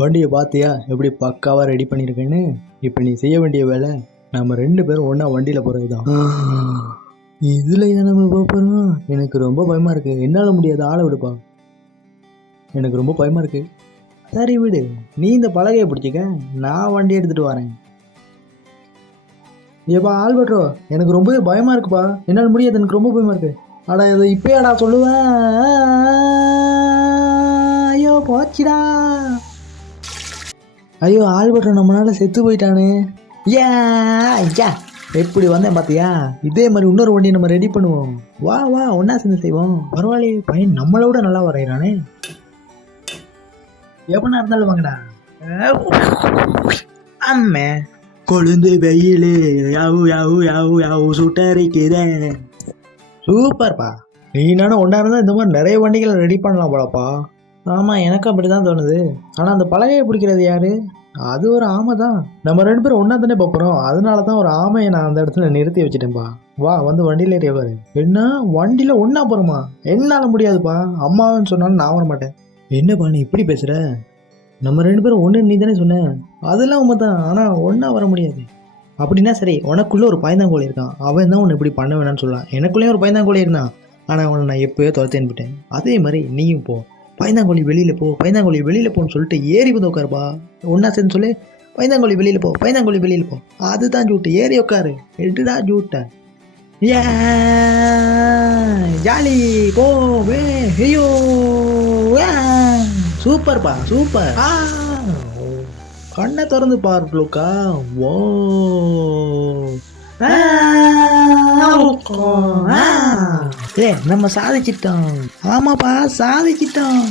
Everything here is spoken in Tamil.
வண்டியை பார்த்தியா எப்படி பக்காவாக ரெடி பண்ணியிருக்கேன்னு. இப்போ நீ செய்ய வேண்டிய வேலை நம்ம 2 பேரும் ஒன்றா வண்டியில் போகிறது தான். இதில் ஏன் நம்ம போகிறோம்? எனக்கு ரொம்ப பயமாக இருக்குது. என்னால் முடியாது, ஆளை விடுப்பா. எனக்கு ரொம்ப பயமாக இருக்குது. சரி விடு, நீ இந்த பலகையை பிடிச்சிக்க, நான் வண்டி எடுத்துகிட்டு வரேன். ஏப்பா ஆல்பர்ட்டோ, எனக்கு ரொம்பவே பயமாக இருக்குப்பா. என்னால் முடியாது, எனக்கு ரொம்ப பயமாக இருக்குது. அடா இதை இப்போயாடா சொல்லுவேன். ஐயோ போச்சுடா. ஐயோ ஆல்பர்ட்டோ நம்மளால செத்து போயிட்டானே. ஏ ஐயா எப்படி வந்தேன் பார்த்தியா? இதே மாதிரி இன்னொரு வண்டியை நம்ம ரெடி பண்ணுவோம். வா வா, ஒன்றா சேர்ந்து செய்வோம். பரவாயில்லையே, பையன் நம்மளை விட நல்லா வரைகிறானே. எவனா இருந்தாலும் வாங்கடா. அம்மே கொழுந்து வெயிலே யாவு யாவு யாவு யாவு சுட்டரிக்குதே. சூப்பர்ப்பா. நீ நானும் ஒன்றா இருந்தால் இந்த மாதிரி நிறைய வண்டிகளை ரெடி பண்ணலாம் போலப்பா. ஆமாம், எனக்கு அப்படி தான் தோணுது. ஆனால் அந்த பலகையை பிடிக்கிறது யாரு? அது ஒரு ஆமை தான். நம்ம 2 பேரும் ஒன்றா தானே பார்க்குறோம். அதனால தான் ஒரு ஆமையை நான் அந்த இடத்துல நிறுத்தி வச்சுட்டேன்ப்பா. வா வந்து வண்டியில் ஏறியவாரு. என்ன வண்டியில் ஒன்றா போகிறோமா? என்னால் முடியாதுப்பா. அம்மாவுன்னு சொன்னாலும் நான் வர மாட்டேன். என்னப்பா நீ இப்படி பேசுகிற? நம்ம 2 பேரும் ஒன்று நீ தானே சொன்ன. அதெல்லாம் உண்மை தான், ஆனால் ஒன்றா வர முடியாது. அப்படின்னா சரி, உனக்குள்ளே ஒரு பயந்தாங்கோழி இருக்கான். அவன் தான் உன்னை இப்படி பண்ண வேணான்னு சொல்லலாம். எனக்குள்ளேயும் ஒரு பயந்தாங்கோழி இருந்தான், ஆனால் அவனை நான் எப்போயோ துரத்தேன்னு போட்டேன். அதே மாதிரி நீயும் போ. பயந்தாங்கோழி வெளியில் போ, பயந்தாங்கோழி வெளியில் போன்னு சொல்லிட்டு ஏறி வந்து உட்காருப்பா. ஒன்றா சேர்ந்து சொல்லு, பயந்தாங்கோழி வெளியில் போ, பயந்தாங்கோழி வெளியில் போ. அதுதான் ஜூட்டு. ஏறி உட்காரு. எடுடா ஜூட்டை. ஏ ஜாலி போ வே ஐயோ. சூப்பர்ப்பா சூப்பர். கண்ணை திறந்து பாரு ப்ளூக்கா. ஓ நம்ம சாதிச்சிட்டோம். ஆமாப்பா சாதிச்சிட்டோம்.